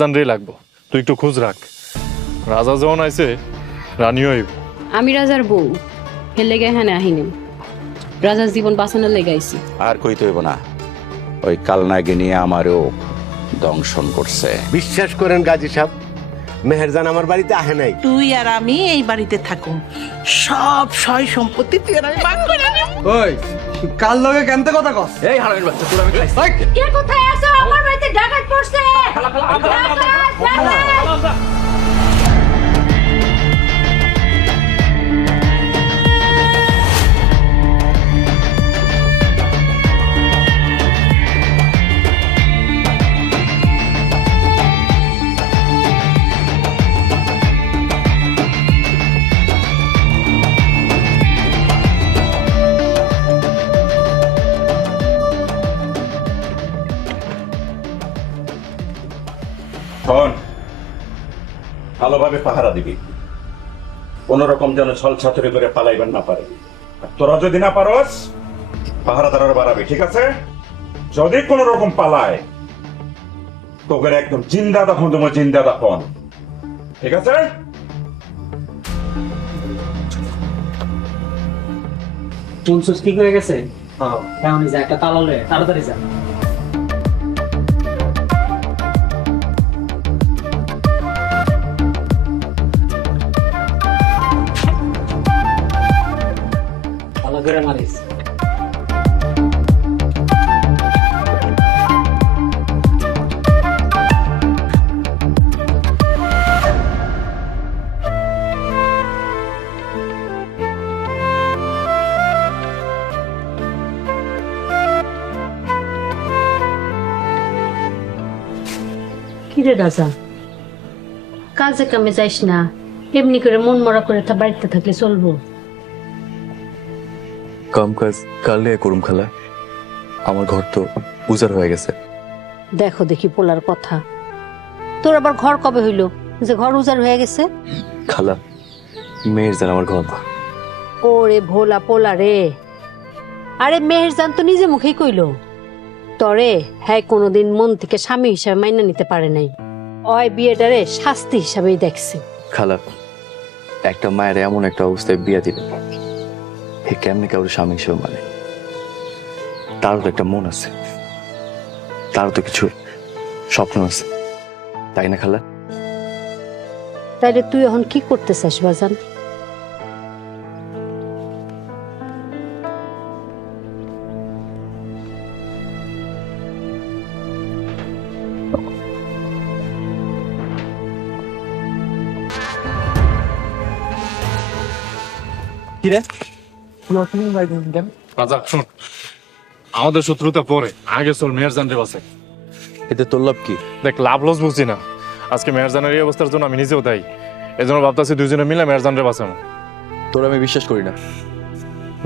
জানরেই লাগবো, তুই একটু খোঁজ রাখ। রাজা যখন আইছে রানীও আইব। আমি রাজার বউ, হের লেগে হ্যাঁ আহিনি, রাজার জীবন বাঁচানোর লেগে আইছি। আর কইতে হইব না, ওই কালনাগে নিয়ে আমারও দংশন করছে। বিশ্বাস করেন গাজী সাহেব, মেহেরজান আমার বাড়িতে আহে নাই। তুই আর আমি এই বাড়িতে থাকুম, সব সয় সম্পত্তি তুই আর আমি ভাগ করে নিব। ওই কাল লগে কেনতে কথা কস? এই হারামির বাচ্চা তোর আমি খাইছি। কে কোথায় আছো? আমার বাড়িতে ডাকাত পড়ছে। শোন, ভালোভাবে পাহারা দিবি, কোন রকম যেন ছল ছাতুরি করে পালাইবেন না পারে। আর তোরা যদি না পারস পাহারাদাররা বাড়াবি, ঠিক আছে? যদি কোন রকম পালায় তোকে একদম জিন্দা দফন তোমার জিন্দা দফন, ঠিক আছে? শুনছিস কি করে গেছে? এমনই যা, একটা তালা লয়ে তাড়াতাড়ি যা। ভালো করে মারিস। কিরে রাজা, কাজে কামে যাইস না, এমনি করে মন মরা করে তা বাড়িতে থাকলে চলবো? কাম কাজ কালে করুম খালা, আমার ঘর তো উজাড় হয়ে গেছে। দেখো দেখি পোলার কথা, তোর আবার ঘর কবে হইল যে ঘর উজাড় হয়ে গেছে? খালা, মেয়ের যেন আমার ঘর। ওরে ভোলা পোলা রে, আরে মেহেরজান তো নিজে মুখেই কইলো তরে হ্যাঁ কোনোদিন মন থেকে স্বামী হিসাবে মাইনা নিতে পারে নাই, ওই বিয়েটারে শাস্তি হিসাবেই দেখছে। খালা, একটা মায়ের এমন একটা অবস্থায় বিয়া দিল, হে কেমনে কারোর স্বামী হিসেবে মানে? তারও তো একটা মন আছে, তারও তো কিছু স্বপ্ন আছে, তাই না খালা? তাইলে তুই এখন কি করতে চাস বাজান? কি রে? রাজা শোন, আমাদের শত্রুতা পরে, আগে চল মেহেরজানরে বাঁচাই। এতে তোর লাভ কি? দেখ, লাভ লস বুঝছি না, আজকে মেহেরজানের এই অবস্থার জন্য আমি নিজেও দায়ী। এই জন্য ভাবতেছি দুজনে মিলে মেহেরজানরে বাঁচানো। তোর আমি বিশ্বাস করি না।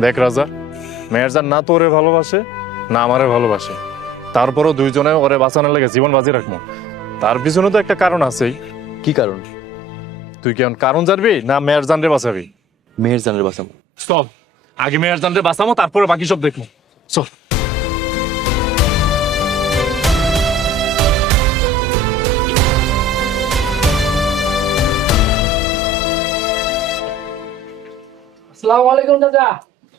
দেখ রাজা, মেহেরজান না তো ওরে ভালোবাসে না আমারে ভালোবাসে, তারপরও দুইজনে ওরে বাঁচানোর লাগে জীবন বাজি রাখবো। তার পিছনে তো একটা কারণ আছেই। কি কারণ? তুই কেমন কারণ জানবি না মেহেরজানরে বাঁচাবি? মেয়ের জানের বাঁচাবো। চল, আগে মেহেরজানরে বাঁচাবো, তারপরে বাকি সব দেখবো। চল। আসসালামু আলাইকুম দাদা।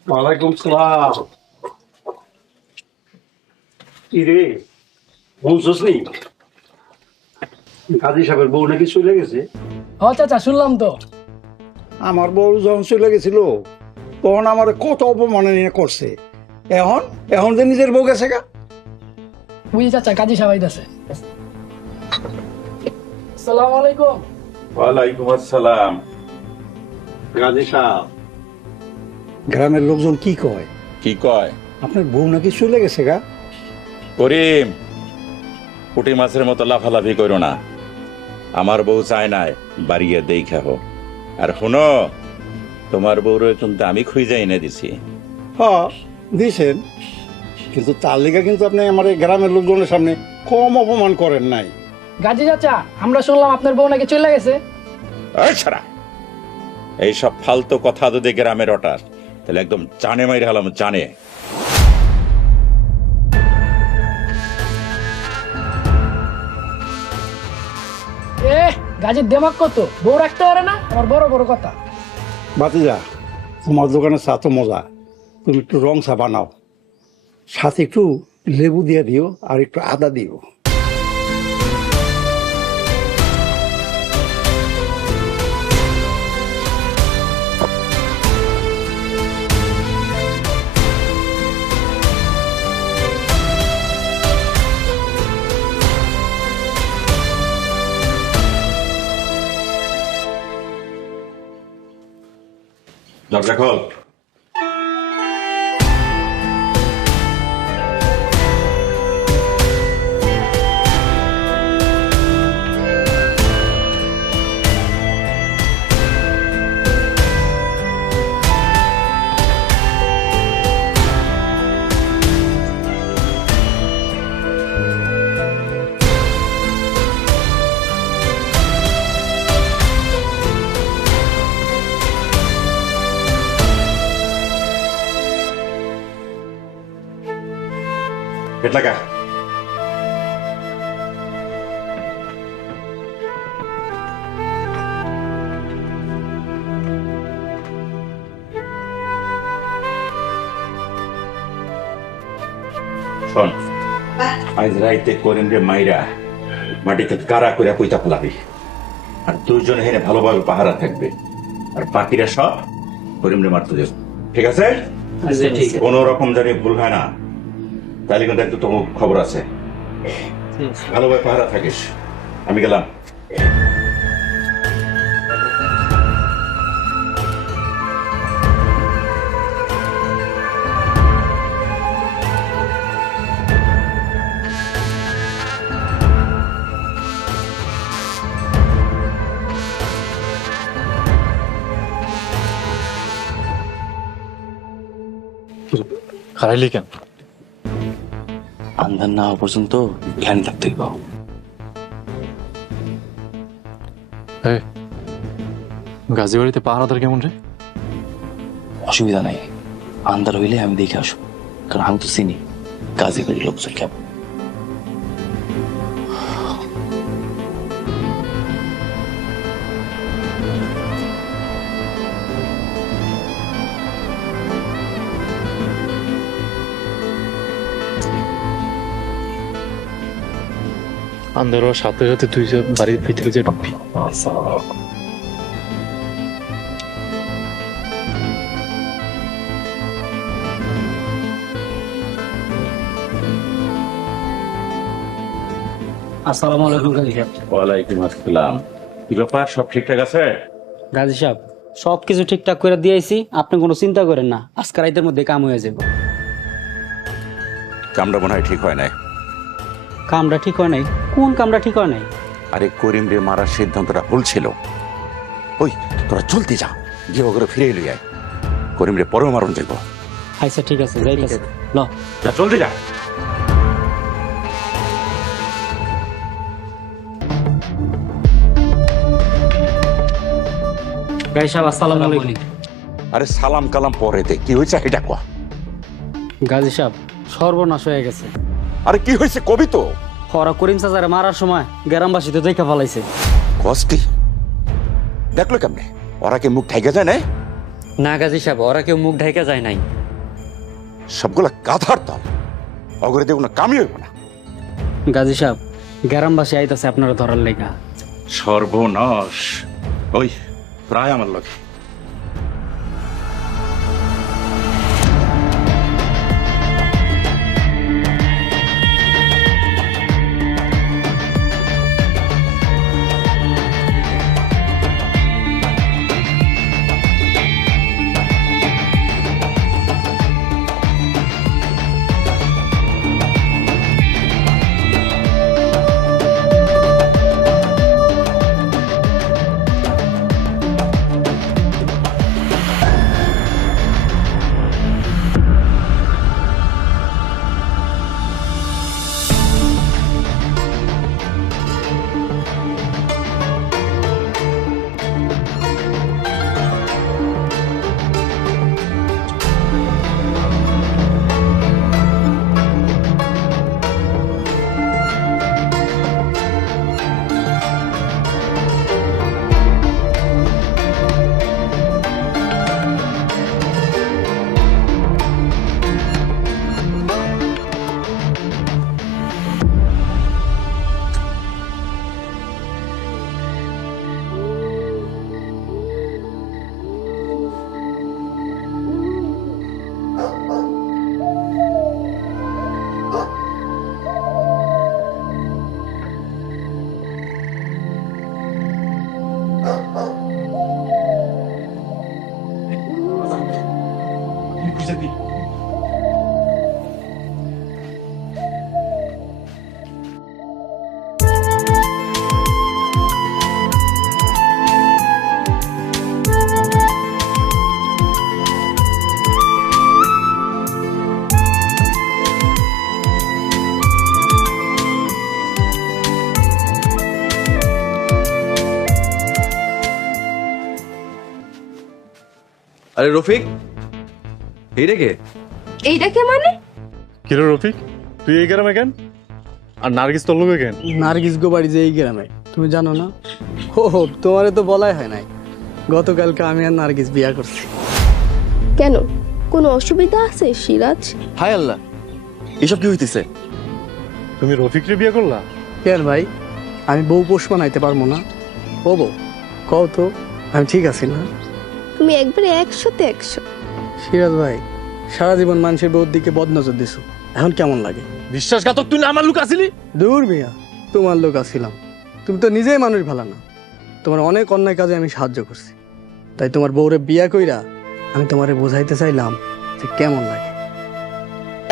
ওয়ালাইকুম সালাম। কি রে, বলছস নি গাজী সাহেবের বউ নাকি চলে গেছে? ও চাচা, শুনলাম তো। আমার বউ যখন চলে গেছিল তখন আমার কত অপমাননা করছে, এখন এখন যে নিজের বউ গেছে গা। বুঝি চাচা, কাজী সাবাই আছে। আসসালামু আলাইকুম। ওয়ালাইকুম আসসালাম। গাজী সাহেব, গ্রামের লোকজন কি কয়? কি কয়? আপনার বউ নাকি চলে গেছে গা। করিম, পুঁটি মাছের মতো লাফালাফি করো না। আমার বউ চায় নাই বাড়িয়ে দেখা হোক। আর শোনো, তোমার বউরে কিন্তু আমি খুঁজে এনে দিছি। হ্যাঁ দিছেন, কিন্তু তার লিগে কিন্তু আপনি আমার এই গ্রামের লোকজনের সামনে কম অপমান করেন নাই। গাজী চাচা, আমরা শুনলাম আপনার বউ নাকি চলে গেছে। ছাড়া এইসব ফালতু কথা যদি গ্রামের ওটার, তাহলে একদম জানে মাইরে হলাম, জানে। এ গাজের দেমাক কত বউ রাখতে পারে না আমার বড় বড় কথা। বাতিজা, তোমার দোকানে চা তো মজা, তুমি একটু রং চা বানাও, সাথে একটু লেবু দিয়ে দিও আর একটু আদা দিও। দরজা খোল। গেট লাগা। শোন, আজ রাইতে করিম রে মাইরা মাটিতে কারা করে কইতা ফেলাবি, আর দুইজন হেনে ভালোভাবে পাহারা থাকবে, আর বাকিরা সব করিম রে মারতে দেব, ঠিক আছে? কোন রকম জানি ভুল হয় না, তাহলে কিন্তু একটু তোমার খবর আছে। ভালোভাবে পাহারা থাকিস, আমি গেলাম। হারাইলি কেন? আন্ধার না হওয়া পর্যন্ত ধ্যান থাকতে হইব। গাজী বাড়িতে পাহারাদার কেমন রে? অসুবিধা নাই, আন্ধার হইলে আমি দেখে আসবো, কারণ আমি তো চিনি গাজী বাড়ির লোকজন কেমন। আন্ধার হওয়ার সাথে সাথে তুই যে বাড়ির ভিতরে যে ঢুকবি। আসসালামু আলাইকুম গাজী সাহেব। ওয়ালাইকুম আসসালাম। কি ব্যাপার, সব ঠিকঠাক আছে? গাজী সাহেব সবকিছু ঠিকঠাক করে দিয়েছি, আপনি কোনো চিন্তা করেন না, আজকে রাতের মধ্যে কাম হয়ে যাবে। কামটা মনে হয় ঠিক হয় নাই। কামটা ঠিক হয় নাই? কোন কামটা ঠিক হয় নাই? আরে করিম রে মারার সিদ্ধান্তটা ভুল ছিল। ওই তোরা চলতে যা, গিয়ে ওগুলো ফিরে এলি আয়, করিম রে পরেও মারণ যাইব। আচ্ছা ঠিক আছে, যাইতেছে। ল যা, চলতে যা। গাজী সাহেব আসসালামু আলাইকুম। আরে সালাম কালাম পরে দে, কি হয়েছে এটা কয়া। গাজী সাহেব সর্বনাশ হয়ে গেছে। আরে কি হয়েছে কবি তো। ওরা করিম চাচারে মারার সময় গ্রামবাসী তো দেখা ফেলাইছে। কষ্টি দেখলো কেমনে? ওরা কি মুখ ঢাইকা যায় না? না গাজী সাহেব, ওরা কেউ মুখ ঢাইকা যায় নাই। সবগুলা গাধার দল, অগরে দিয়ে কোনো কামই হইব না। গাজী সাহেব গ্রামবাসী আইতাছে আপনারা ধরার লেগা। সর্বনাশ। ওই প্রায় আমার লগে। আরে রফিক, এইটা কে? এইটা কে মানে? কিরে রফিক, তুই এই গ্রামে কেন? আর নার্গিস তোর লোকে কেন? নার্গিস গো বাড়ি যে এই গ্রামে, তুমি জানো না? ও তোমারে তো বলাই হয় নাই, গতকালকে আমি আর নার্গিস বিয়া করছি। কেন, কোনো অসুবিধা আছে সিরাজ? হায় আল্লাহ, এসব কি হইতেছে? তুমি রফিকরে বিয়ে করলা? কেন ভাই, আমি বউ পোষ বানাইতে পারবো না? ও বউ, কও তো আমি ঠিক আছি না? তুমি একবারে 100-তে 100। সিরাজ ভাই, সারা জীবন মানুষের বউর দিকে বদনজর দিছো, এখন কেমন লাগে? বিশ্বাসঘাতক, তুই না আমার লোক আসিলি? দূর মিয়া, তোমার লোক আছিলাম। তুমি তো নিজেই মানুষ ভালো না। তোমার অনেক অন্যায় কাজে আমি সাহায্য করছি, তাই তোমার বউরে বিয়া কইরা আমি তোমারে বোঝাইতে চাইলাম যে কেমন লাগে।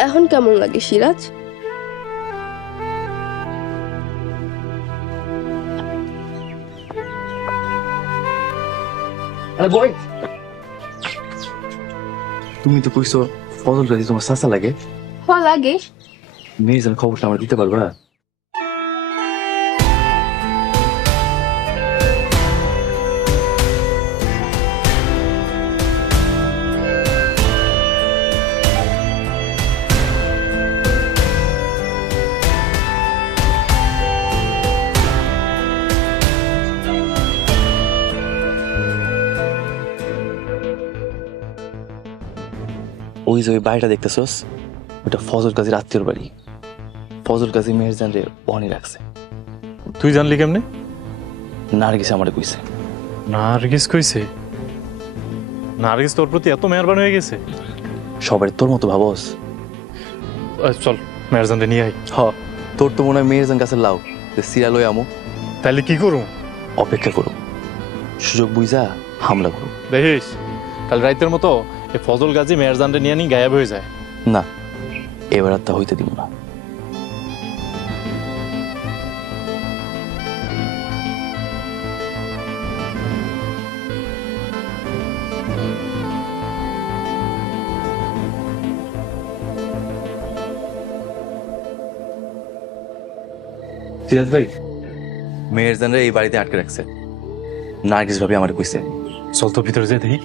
এখন কেমন লাগে সিরাজ? তুমি তো কইছো ফজল রাজি তোমার চাচা লাগে। লাগে। মেয়ের খবরটা আমার দিতে পারবা? ওই যে ওই বাড়িটা দেখতেছস, ওটা ফজল কাজীর আত্মীয়র বাড়ি। ফজল কাজী মেহেরজান রে বনি রাখছে। তুই জানলি কেমনে? নার্গিস আমারে কইছে। নার্গিস কইছে? নার্গিস তোর প্রতি এত মেহেরবান হয়ে গেছে? সবাই তোর মতো ভাবস? চল মেহেরজানরে নিয়ে আই। হ, তোর তো মনে হয় মেহেরজান কাছে লাও যে সিরিয়াল হয়ে আমো। তাহলে কি করুম? অপেক্ষা করো, সুযোগ বুঝা হামলা করো। দেখিস কাল রাইতের মতো এই ফজল গাজী মেহেরজানরে নিয়ে নি গায়েব হয়ে যায়। না, এবার আর তা হইতে দিব না। সিরাজ ভাই, মেহেরজানরা এই বাড়িতে আটকে রাখছে। নার্গিস ভাবি আমার কইছে। চল তো ভিতরে যাই দেখি।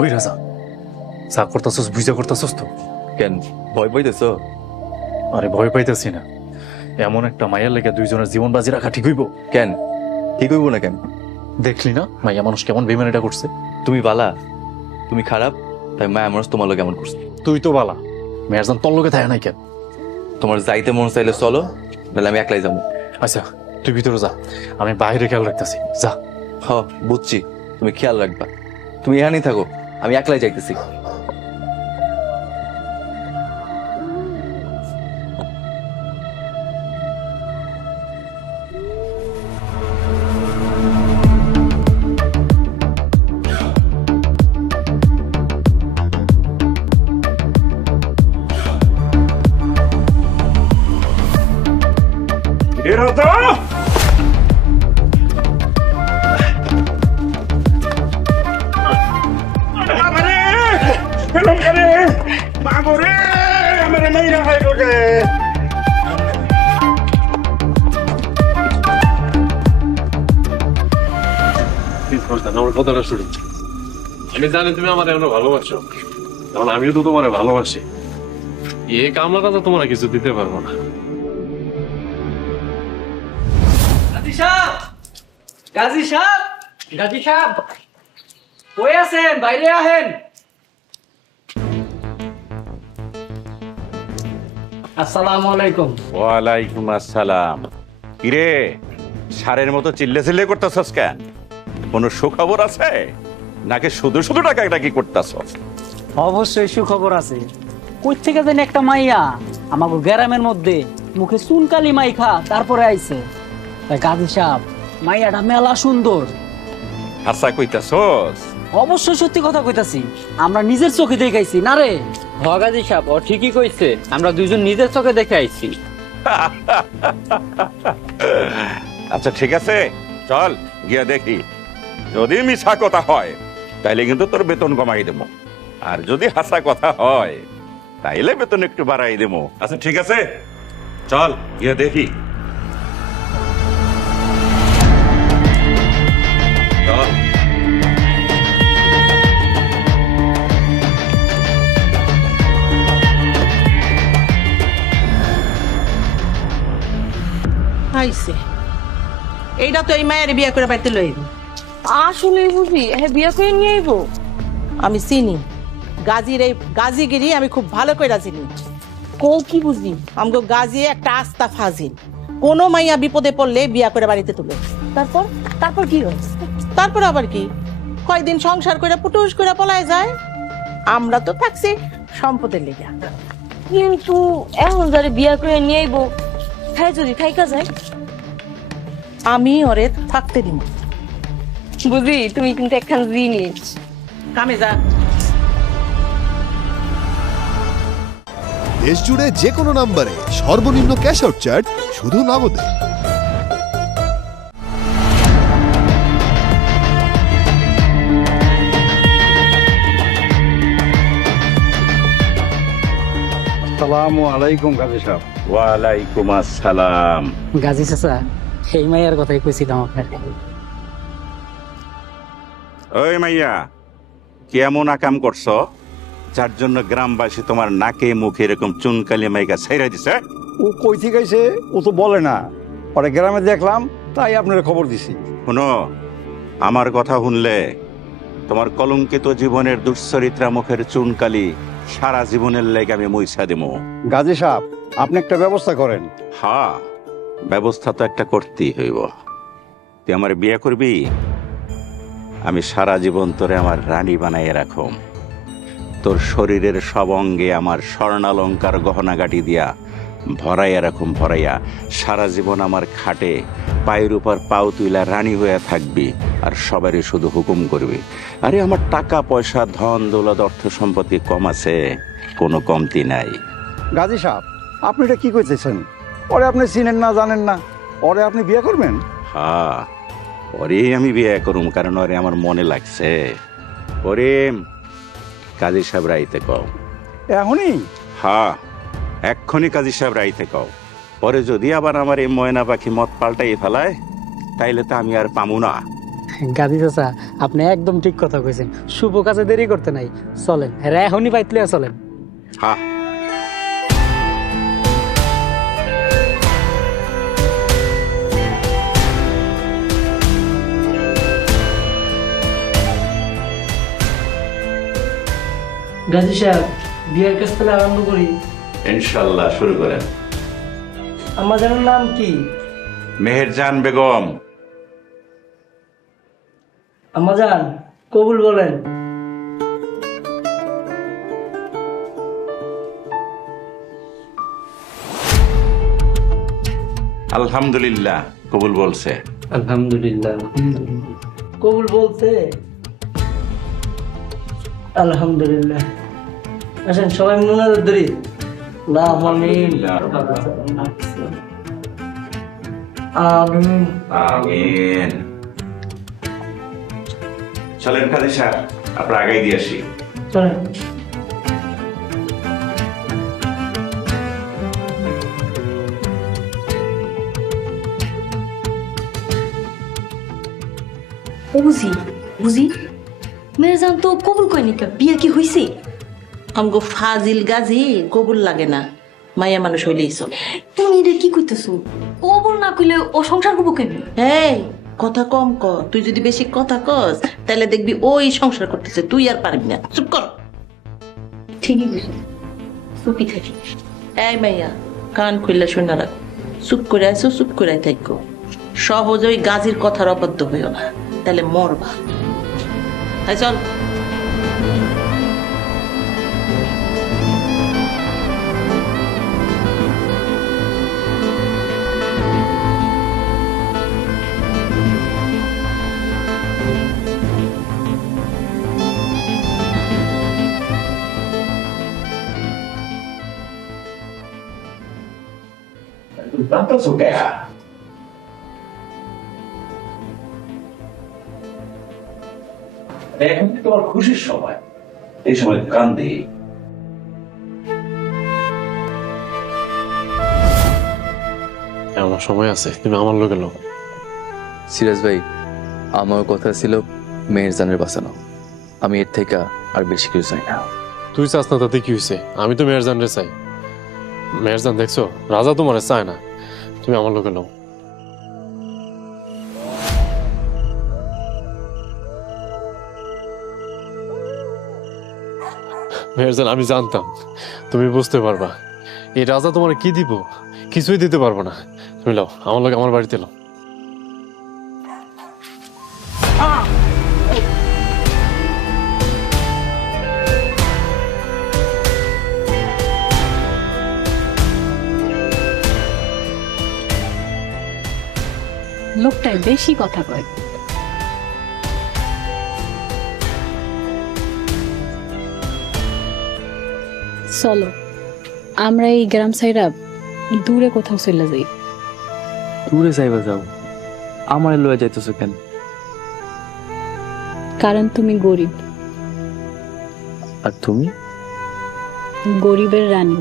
ওই রাজা, চা করতেছস, বুঝা করতেছস তো? কেন ভয় পাইতেছ? আরে ভয় পাইতেছি না, এমন একটা মায়ের লেগে দুইজনের জীবন বাজি রাখা ঠিক হইব? কেন ঠিক হইব না? কেন দেখলি না মাইয়া মানুষ কেমন বেমানিটা করছে? তুমি বালা, তুমি খারাপ, তাই মায়া মানুষ তোমার লোক এমন করছে। তুই তো বালা, মেহেরজান তোর লোকে থাকে নাই কেন? তোমার যাইতে মন চাইলে চলো, নাহলে আমি একলাই যাবো। আচ্ছা তুই ভিতরে যা, আমি বাইরে খেয়াল রাখতেছি। যা। হ, বুঝছি, তুমি খেয়াল রাখবা। তুমি এখানেই থাকো, আমি একলাই যাইতেছি। এ রাজা, আমারে কেন করে মাগরে আমারে মাইরা খাইল রে। আমার কথাটা শুনি। আমি জানি তুমি আমার এমন ভালোবাসো, কারণ আমিও তো তোমার ভালোবাসি। এই কামলাটা তো তোমার কিছু দিতে পারবো না। গাজী সাহেব, গাজী সাহেব, গাজী সাহেব, কই আছেন? বাইরে আহেন। আসসালামু আলাইকুম। ওয়ালাইকুম আসসালাম। কিরে, সারের মতো চিল্লে চিল্লে করতেছস কেন? কোনো সুখবর আছে নাকি শুধু শুধু টাকাটাকি করতেছস? অবশ্যই সুখবর আছে। কই থেকে জানি একটা মাইয়া আমাকে গ্রামের মধ্যে মুখে চুনকালি মাইখা তারপরে আইছে। তাই গাজী সাহেব, মাইয়াটা মেলা সুন্দর। আশা কইতাছস? অবশ্যই সত্যি কথা কইতাছি, আমরা নিজের চোখে দেখাইছি না রে। গাজী সাহেব, ও ঠিকই কইছে, আমরা দুইজন নিজের চোখে দেখে আইছি। আচ্ছা ঠিক আছে, চল গিয়া দেখি। যদি মিছা কথা হয় তাইলে কিন্তু তোর বেতন কমাই দেবো, আর যদি হাসা কথা হয় তাইলে বেতন একটু বাড়াই দেবো। আচ্ছা ঠিক আছে, চল গিয়ে দেখি। চল। আইছে এইটা তো এই মায়ের বিয়ে করে বাড়িতে লইব। আসলে বুঝি হ্যাঁ বিয়ে করে নিয়ে আইবো। আমি চিনি গাজীর এই গাজীগিরি আমি খুব ভালো করে চিনি। কও কি বুঝি? আমগো গাজী একটা আস্তা ফাজিল। কোনো মাইয়া বিপদে পড়লে বিয়া করে বাড়িতে তুলে। তারপর তারপর কি হয়? তারপর আবার কি, কয়দিন সংসার করে পুটুস করে পলায় যায়। আমরা তো থাকছি সম্পদের লেগে। কিন্তু এখন যারে বিয়ে করে নিয়ে আইবো হ্যাঁ যদি থাইকা যায়, আমি ওরে থাকতে দিব। বুঝি তুমি কিন্তু একখান জিনিস। কামে যা। দেশ জুড়ে যে কোনো নম্বরে সর্বনিম্ন ক্যাশ আউট চার্জ শুধু নগদে। আসসালামু আলাইকুম গাজী সাহেব। ওয়ালাইকুম আসসালাম। গাজী চাচা, এই মাইয়ার কথাই কইছিলাম আপনার। ওই মাইয়া, কি এমন আকাম করছো যার জন্য গ্রামবাসী তোমার নাকে মুখে এরকম চুনকালি মাইকা ছাইরা দিছে? ও কই থেকে আইছে ও তো বলে না, পরে গ্রামে দেখলাম তাই আপনার খবর দিছি। শুনো, আমার কথা শুনলে তোমার কলঙ্কিত জীবনের দুশ্চরিত্রা মুখের চুনকালি সারা জীবনের লেগে আমি মুইছা দেবো। গাজী সাহেব, আপনি একটা ব্যবস্থা করেন। হ্যাঁ, ব্যবস্থা তো একটা করতেই হইব। তুই আমার বিয়ে করবি, আমি সারা জীবন তোরে আমার রানী বানাইয়ে রাখুম। তোর শরীরের সব অঙ্গে আমার স্বর্ণালঙ্কার গহনাগাটি দিয়া ভরাইয়া রাখুম, ভরাইয়া সারা জীবন আমার খাটে পায়ের উপর পাও তুইলা রানী হইয়া থাকবি, আর সবারই শুধু হুকুম করবি। আরে আমার টাকা পয়সা ধন দৌলত অর্থ সম্পত্তি কম আছে, কোনো কমতি নাই। গাজী সাহেব, আপনি এটা কি কইতেছেন? ওরে আপনি চিনেন না, জানেন না, ওরে আপনি বিয়ে করবেন? হ্যাঁ, ওরে আমি বিয়ে করুম, কারণ ওরে আমার মনে লাগছে। ওরে কাজী সাহেব রাইতে কও। এখনই? হ্যাঁ, এক্ষুনি কাজী সাহেব রাইতে কও। পরে যদি আবার আমার এই ময়না পাখি মত পাল্টাই ফেলায়, তাইলে তো আমি আর পামু না। গাজী চাচা, আপনি একদম ঠিক কথা কইছেন। শুভ কাজে দেরি করতে নাই, চলেন এরা এখনই বাইতলে চলেন। হ্যাঁ, গাজী সাহেব, বিয়ের কাজ তাহলে আরম্ভ করি। ইনশাল্লাহ শুরু করেন। আমাদের নাম কি? মেহেরজান বেগম। আমাজান, কবুল বলেন। আলহামদুলিল্লাহ, কবুল বলছে। আলহামদুলিল্লাহ। কবুল বলছে? আলহামদুলিল্লাহ। আসেন সবাই মুনাজাত ধরি। আমিন আমিন আমিন। চলেন কাজী সাহেব, আপনার আগাই দিয়ে আসি। চলেন। বুঝি বুঝি মেয়েজান তো কবুল কয়নি, বিয়ে কি হইছে? আমগো ফাজিল গাজী কবুল লাগে না, মাইয়া মানুষ হইলেই চলে। তুমি এটা কি কইতেছো? কবুল না কইলে ও সংসার করবো কেন? এই কথা কম ক, তুই যদি বেশি কথা কস তাহলে দেখবি ওই সংসার করতেছে, তুই আর পারবি না। চুপ কর। ঠিকই বুঝি, চুপি থাকি। এই মাইয়া, কান খুললে শুনে রাখ। চুপ করে আছো, চুপ করে থাকো। সহজে ওই গাজীর কথার অবাধ্য হইও না, তাহলে মরবা। তাই চল। এখন তোমার খুশির সময়, এই সময় কান্দে। এখনো সময় আছে, তুমি আমার লোকে লো। সিরাজ ভাই, আমার কথা ছিল মেহেরজানের বাঁচানো। আমি এর থেকে আর বেশি কিছু চাই না। তুই চাস না তাতে কি হয়েছে? আমি তো মেহেরজান রে চাই। মেহেরজান দেখছো, রাজা তোমার চায় না, তুমি আমার লোকে লো। মেহেরজান, আমি জানতাম তুমি বুঝতে পারবা। এই রাজা তোমার কি দিব? কিছুই দিতে পারবো না। তুমি লাও আমার লোক, আমার বাড়িতে লাও। লোকটাই বেশি কথা কয়। চলো আমরা এই গ্রাম সাইডা দূরে কোথাও চলে যাই। দূরে যাইবা যাও, আমার লয়ে যাইতেছো কেন? কারণ তুমি গরিব, আর তুমি? গরিবের রানী।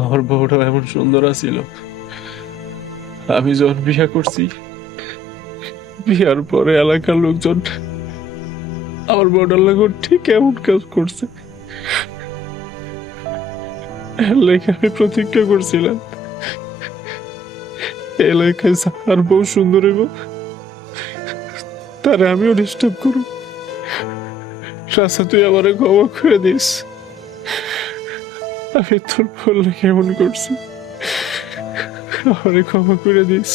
আমার বউটা এমন সুন্দর আছিল, আমি যখন বিয়া করছি, বিয়ার পরে এলাকার লোকজন আমার বউটার লাগে ঠিক এমন কাজ করছে। এর লেগে আমি প্রতিজ্ঞা করছিলাম, এলাকায় যার বউ সুন্দর হইব তারে আমিও ডিস্টার্ব করব। রাস্তা তুই আমারে ক্ষমা করে দিস, আমি তোর বললে কেমন করছি, আমারে ক্ষমা করে দিস।